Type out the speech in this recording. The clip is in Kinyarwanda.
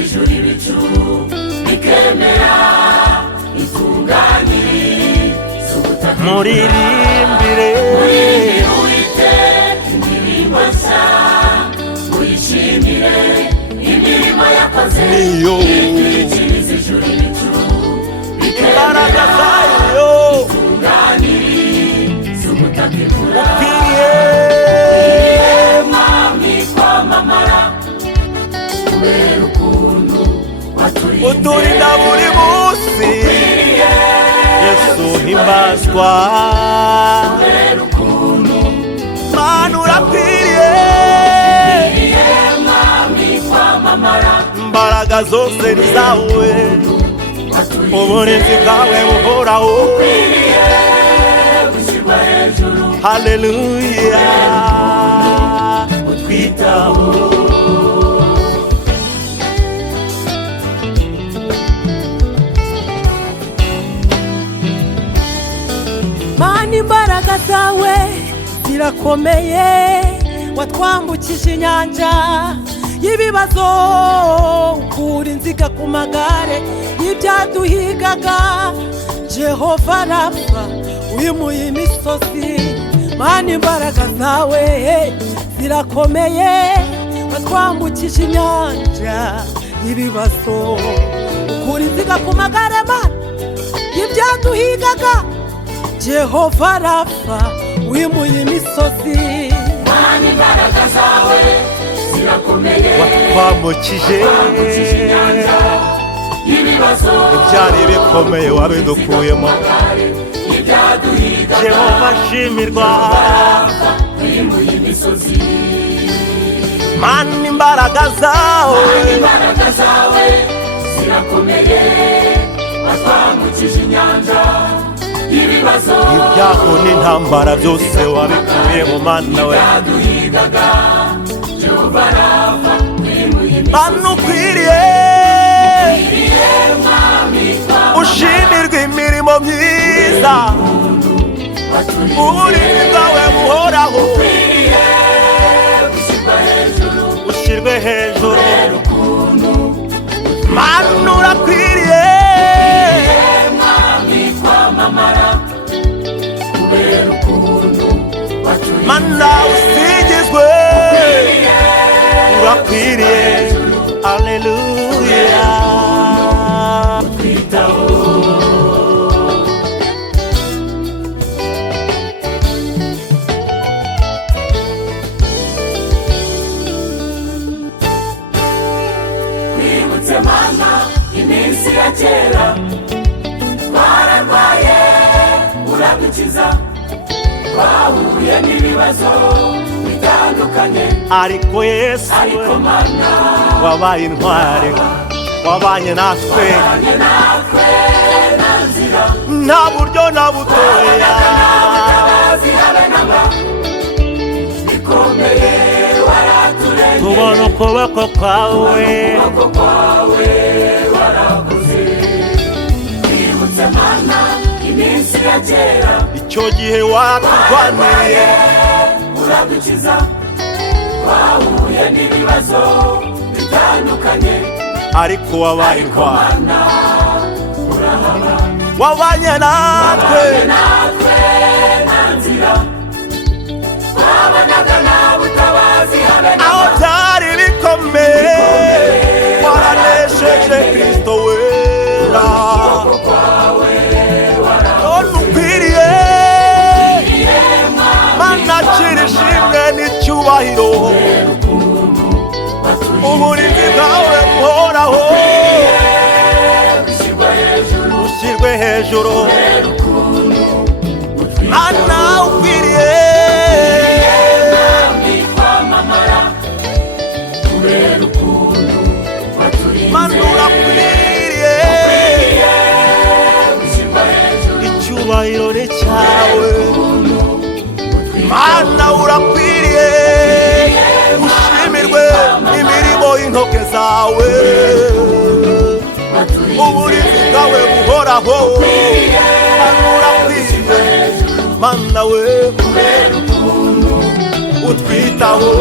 ijuru ibicu bikemera itunganye muririmbire Uwiteka indirimbo nshya uyishimire imirimo yakoze niyo itwikiriza ijuru ibicu imbaraga zayo itunganye z'umutaka imvura ukwiriye mwami kwamamara kubera ukuntu uturinda buri munsi Yesu himbazwa kubera ukuntu Mana urakwiriye mwami kwamamara imbaraga zose ni zawe uburinzi bwawe buhoraho gushyirwa hejuru haleluya utwitaho Mana imbaraga zawe zirakomeye watwambukije inyanja y'ibibazo ukura inziga ku magare y'ibyaduhigaga Jehova Rafa wimuye imisozi Mana imbaraga zawe zirakomeye watwambukije inyanja y'ibibazo ukura inziga ku magare Mana y'ibyaduhigaga Jehova Rafa wimuye imisozi Mana imbaraga zawe zirakomeye watwambukije inyanja y'ibibazo ibyari bikomeye wabidukuyemo ibyaduhiga Jehova shimirwa wimuye imisozi Mana imbaraga zawe imbaraga zawe zirakomeye watwambukije inyanja y'ibibazo ibyago n'intambara byose wabikuye mu Mana we byaduhigaga Jehova Rafa wimuye Mana ukwiriye mwami ushimirwa imirimo myiza uburinzi bwawe buhoraho gushyirwa hejuru ushyirwe hejuru Mana urakwiriye mwami kwamamara kubera ukuntu waturiye Mana usingizwe urakwiriye haleluya twitaho twibutse Mana iminsi ya kera twararwaye uradukiza twahuye n'ibibazo bitandukanye ariko Yesu ariko Mana wabaye intwari wabanye natwe natwe nta nzira nta buryo na butoya zirabe namba bikomeye waraturengeye tubona ukuboko kwawe ukuboko kwawe warakoze twibutse Mana iminsi ya kera icyo gihe waturwaniye uradukiza twahuye n'ibibazo bitandukanye ariko wabaye intwari Mana urahaba wabanye natwe natwe nta nzira twabonaga nta butabazi habe aho byari bikomeye waranesheje Kristo wera none ukwiriye Mana akira ishimwe n'icyubahiro uburinzi bwawe buhoraho ushyirwe hejuru Mana ukwiriye Mana urakwiriye icyubahiro ni cyawe Mana urakwiriye ushimirwe imirimo y'intoke zawe uburinzi bwawe buhoraho Mana urakwiriye Mana we utwitaho